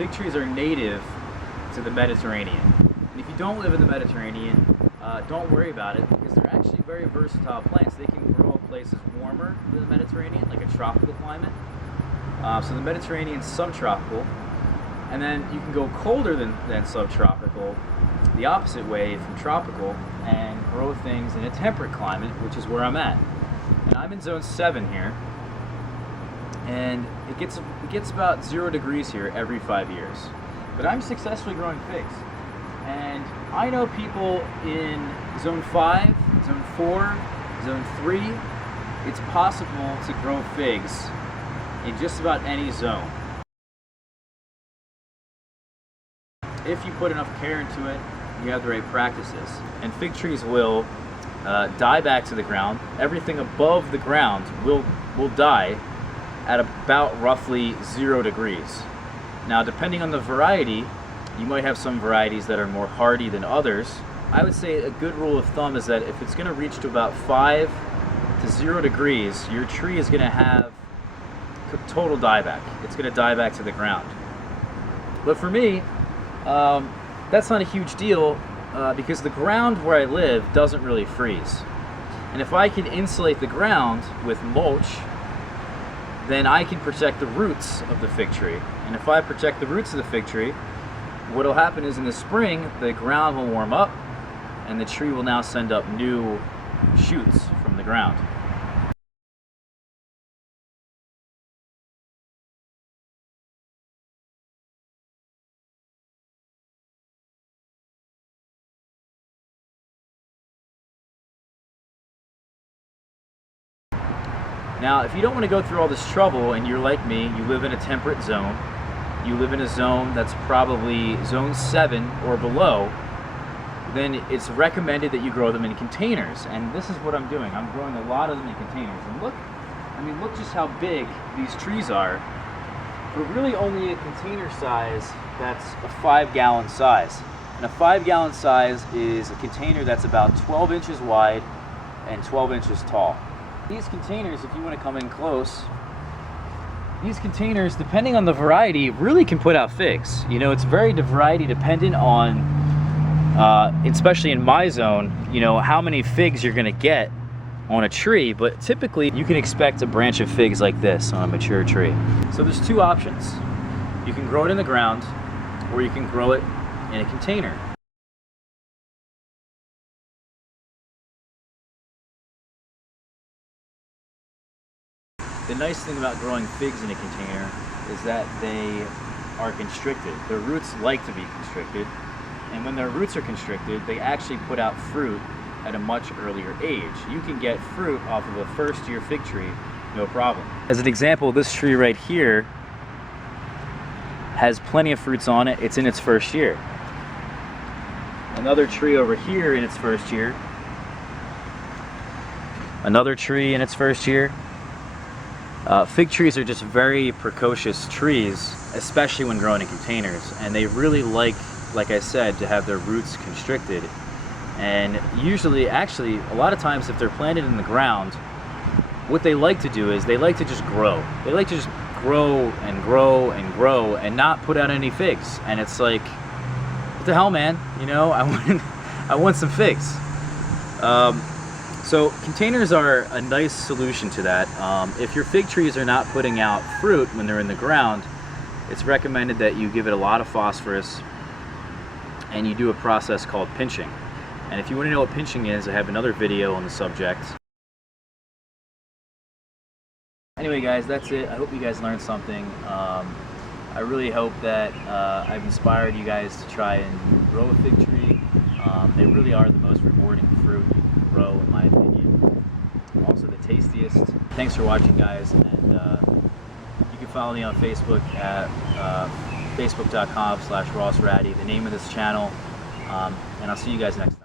fig trees are native to the Mediterranean. And if you don't live in the Mediterranean, don't worry about it, because they're actually very versatile plants. They can grow in places warmer than the Mediterranean, like a tropical climate. So the Mediterranean is subtropical, and then you can go colder than subtropical, the opposite way from tropical, and grow things in a temperate climate, which is where I'm at. And I'm in zone 7 here, and it gets about 0 degrees here every 5 years. But I'm successfully growing figs. And I know people in zone 5, zone 4, zone 3, it's possible to grow figs in just about any zone, if you put enough care into it, you have the right practices. And fig trees will die back to the ground. Everything above the ground will die at about roughly 0 degrees. Now, depending on the variety, you might have some varieties that are more hardy than others. I would say a good rule of thumb is that if it's going to reach to about 5 to 0 degrees, your tree is going to have total dieback. It's going to die back to the ground. But for me, that's not a huge deal because the ground where I live doesn't really freeze. And if I can insulate the ground with mulch, then I can protect the roots of the fig tree. And if I protect the roots of the fig tree, what will happen is in the spring, the ground will warm up and the tree will now send up new shoots from the ground. Now, if you don't want to go through all this trouble and you're like me, you live in a temperate zone, you live in a zone that's probably zone 7 or below, then it's recommended that you grow them in containers. And this is what I'm doing. I'm growing a lot of them in containers. And look, I mean, look just how big these trees are. For really only a container size that's a 5-gallon size. And a 5-gallon size is a container that's about 12 inches wide and 12 inches tall. These containers, if you want to come in close, these containers, depending on the variety, really can put out figs. You know, it's very variety dependent on, especially in my zone, you know, how many figs you're going to get on a tree. But typically, you can expect a branch of figs like this on a mature tree. So there's 2 options. You can grow it in the ground, or you can grow it in a container. The nice thing about growing figs in a container is that they are constricted. Their roots like to be constricted, and when their roots are constricted, they actually put out fruit at a much earlier age. You can get fruit off of a first-year fig tree, no problem. As an example, this tree right here has plenty of fruits on it. It's in its first year. Another tree over here in its first year. Another tree in its first year. Fig trees are just very precocious trees, especially when grown in containers, and they really like I said, to have their roots constricted. And usually, actually, a lot of times if they're planted in the ground, what they like to do is they like to just grow. They like to just grow and grow and grow and not put out any figs. And it's like, what the hell, man? You know, I want some figs. So containers are a nice solution to that. If your fig trees are not putting out fruit when they're in the ground, it's recommended that you give it a lot of phosphorus and you do a process called pinching. And if you want to know what pinching is, I have another video on the subject. Anyway guys, that's it. I hope you guys learned something. I really hope that I've inspired you guys to try and grow a fig tree. They really are the most rewarding fruit you can grow, in my opinion. Also the tastiest. Thanks for watching, guys, and you can follow me on Facebook at facebook.com/RossRaddy, the name of this channel, and I'll see you guys next time.